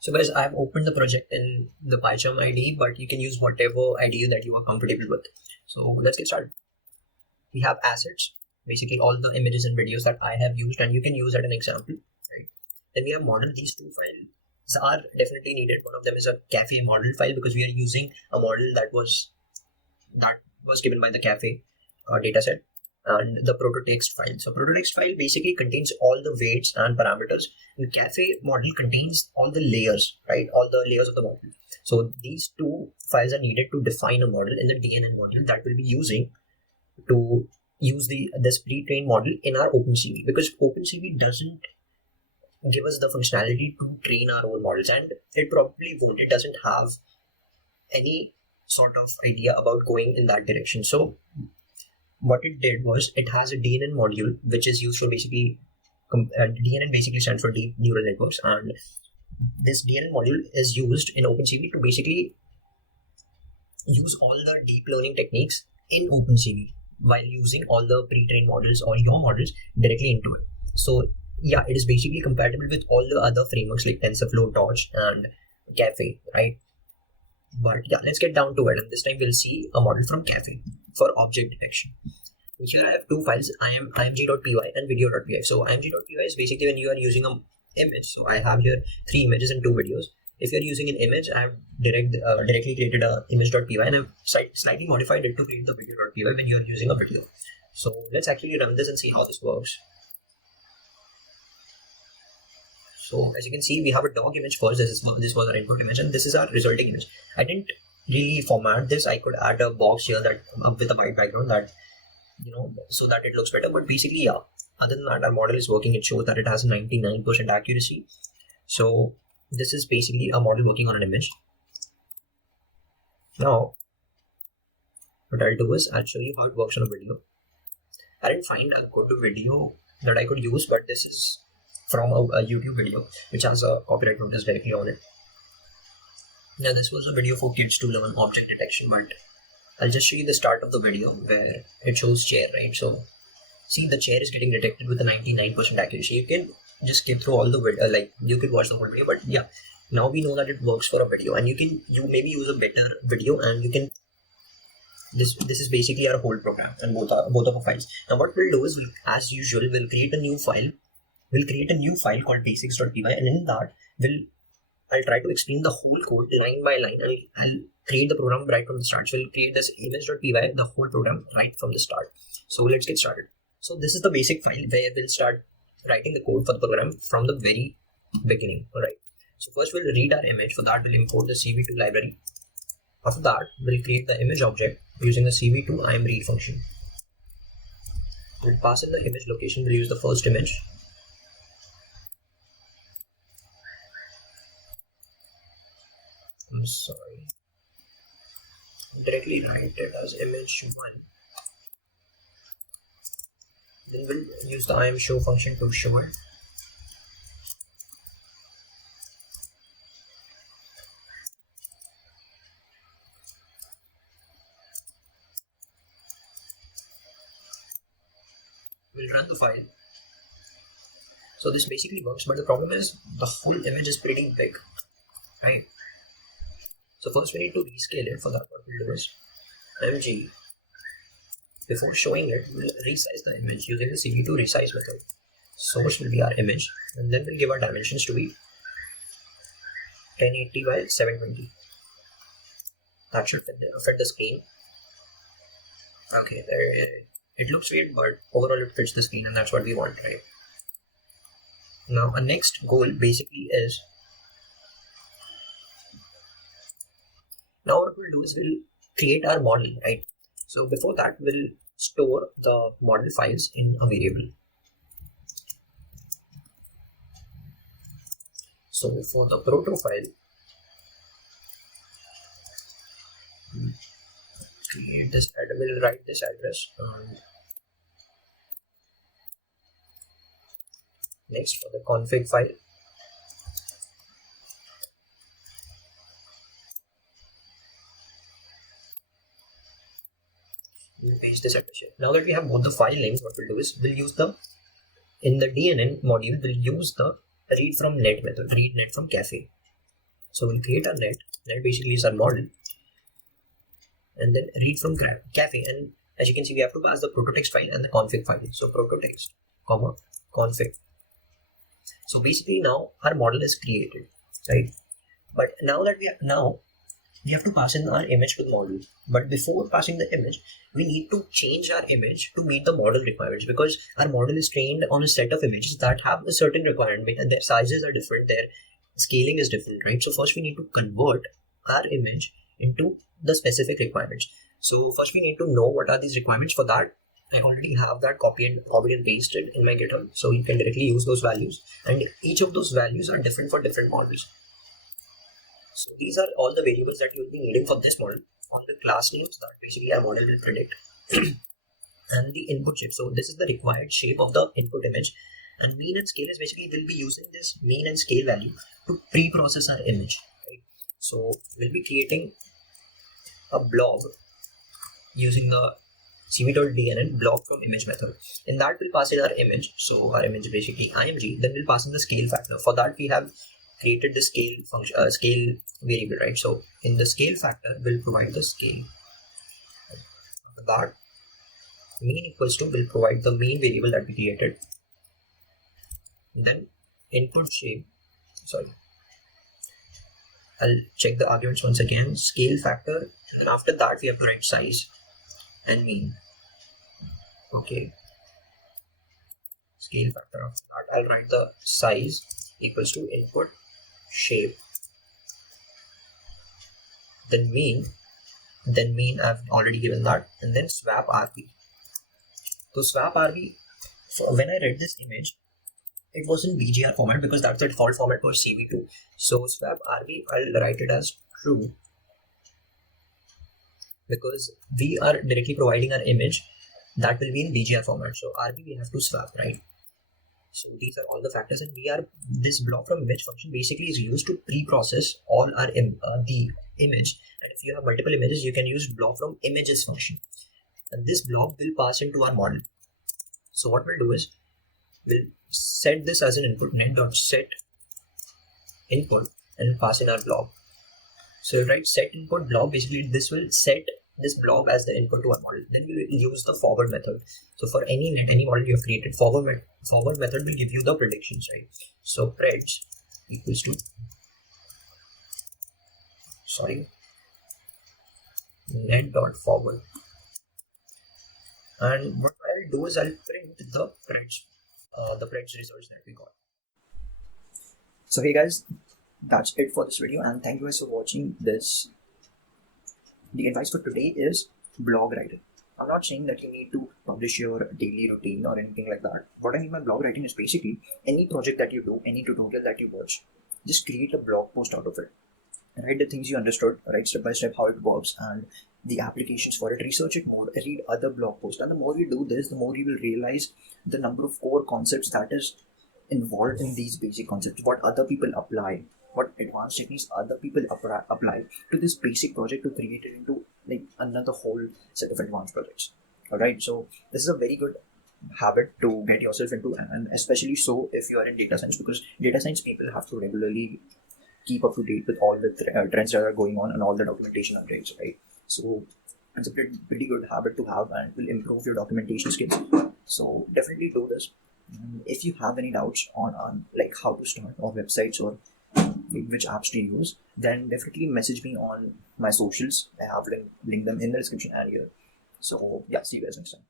So guys, I've opened the project in the PyCharm IDE, but you can use whatever IDE that you are comfortable with. So let's get started. We have assets, basically all the images and videos that I have used, and you can use as an example, right? Then we have model. These two files are definitely needed. One of them is a Caffee model file because we are using a model that was given by the Caffee dataset, and the proto-text file. So proto-text file basically contains all the weights and parameters. The Caffee model contains all the layers, right? All the layers of the model. So these two files are needed to define a model in the DNN module that we'll be using to use this pre-trained model in our OpenCV, because OpenCV doesn't give us the functionality to train our own models, and it probably won't. It doesn't have any sort of idea about going in that direction. So what it did was, it has a DNN module which is used for basically DNN basically stands for deep neural networks, and this DNN module is used in OpenCV to basically use all the deep learning techniques in OpenCV while using all the pre-trained models or your models directly into it. So yeah, it is basically compatible with all the other frameworks like TensorFlow, Torch, and Caffee, right? But yeah, let's get down to it, and this time we'll see a model from Caffee for object detection. Here I have two files, img.py and video.py. So img.py is basically when you are using an image. So I have here 3 images and 2 videos. If you're using an image, I have directly created a image.py, and I've slightly modified it to create the video.py when you're using a video. So let's actually run this and see how this works. So as you can see, we have a dog image first. This was our input image, and this is our resulting image. I didn't really format this. I could add a box here that with a white background, that so that it looks better. But basically, yeah, other than that, our model is working. It shows that it has 99% accuracy. So this is basically a model working on an image. Now what I'll do is I'll show you how it works on a video. I didn't find a good video that I could use, but this is from a YouTube video which has a copyright notice directly on it. Now this was a video for kids to learn object detection, but I'll just show you the start of the video where it shows chair, right? So see, the chair is getting detected with a 99% accuracy. You can just skip through all the video, like you could watch the whole video, but yeah, now we know that it works for a video, and you maybe use a better video, and you can this is basically our whole program and both of our files. Now what we'll do is, as usual, we'll create a new file. We'll create a new file called basics.py, and in that I'll try to explain the whole code line by line, and I'll create the program right from the start. So we'll create this image.py, the whole program right from the start. So let's get started. So this is the basic file where we'll start writing the code for the program from the very beginning. Alright. So first we'll read our image. For that, we'll import the CV2 library. After that, we'll create the image object using the CV2 imRead function. We'll pass in the image location. We'll use the first image. I'm sorry. Directly write it as image1. Then we'll use the imShow function to show it. We'll run the file. So this basically works, but the problem is the whole image is pretty big, right? So first we need to rescale it. For that, what we'll do is mg. Before showing it, we'll resize the image using the CV2 resize method. Source will be our image, and then we'll give our dimensions to be 1080 by 720. That should fit the screen. Okay, there it looks weird, but overall it fits the screen, and that's what we want, right? Now our next goal basically is, now what we'll do is we'll create our model, right? So before that, we'll store the model files in a variable. So for the proto file, create this, we'll write this address, and next for the config file, we'll paste this address here. Now that we have both the file names, what we'll do is we'll use in the DNN module, we'll use the read from net method, read net from Caffee. So we'll create a net. Net basically is our model, and then read from Caffee. And as you can see, we have to pass the prototext file and the config file. So prototext, comma, config. So basically now our model is created, right? But now that we have to pass in our image to the model. But before passing the image, we need to change our image to meet the model requirements, because our model is trained on a set of images that have a certain requirement and their sizes are different, their scaling is different, right? So first we need to convert our image into the specific requirements. So first we need to know what are these requirements. For that, I already have that copied and pasted in my GitHub, so you can directly use those values, and each of those values are different for different models. So these are all the variables that you'll be needing for this model. On the class names that basically our model will predict, and the input shape. So this is the required shape of the input image, and mean and scale is basically we'll be using this mean and scale value to pre-process our image, right? So we'll be creating a blob using the cv.dnn blob from image method. In that we'll pass in our image. So our image is basically img. Then we'll pass in the scale factor. For that we have created the scale function, scale variable, right? So in the scale factor we'll provide the scale. After that, mean equals to, will provide the mean variable that we created. Then input shape, sorry, I'll check the arguments once again. Scale factor, and after that we have to write size and mean. Okay, scale factor. After that I'll write the size equals to input shape, then mean I've already given that, and then swap rb. So swap rb, so when I read this image, it was in BGR format because that's the default format for CV2. So swap rb, I'll write it as true, because we are directly providing our image that will be in BGR format. So rb we have to swap, right? So these are all the factors, and this blob from image function basically is used to pre-process all our the image. And if you have multiple images, you can use blob from images function, and this blob will pass into our model. So what we'll do is we'll set this as an input, net.set input, and pass in our blob. So we'll write set input blob. Basically this will set this blob as the input to our model. Then we will use the forward method. So for any model you have created, forward method will give you the predictions, right? So preds equals to, net.forward, and what I'll do is I'll print the preds results that we got. So hey guys, that's it for this video, and thank you guys for watching this. The advice for today is blog writing. I'm not saying that you need to publish your daily routine or anything like that. What I mean by blog writing is basically any project that you do, any tutorial that you watch, just create a blog post out of it. Write the things you understood, write step by step how it works and the applications for it. Research it more, read other blog posts, and the more you do this, the more you will realize the number of core concepts that is involved in these basic concepts, what other people apply, what advanced techniques other people apply to this basic project to create it into like another whole set of advanced projects. Alright, so this is a very good habit to get yourself into, and especially so if you are in data science, because data science people have to regularly keep up to date with all the trends that are going on and all the documentation updates, right? So it's a pretty good habit to have and will improve your documentation skills. So definitely do this. If you have any doubts on like how to start or websites or which apps to use, then definitely message me on my socials. I have linked them in the description and here. So yeah, see you guys next time.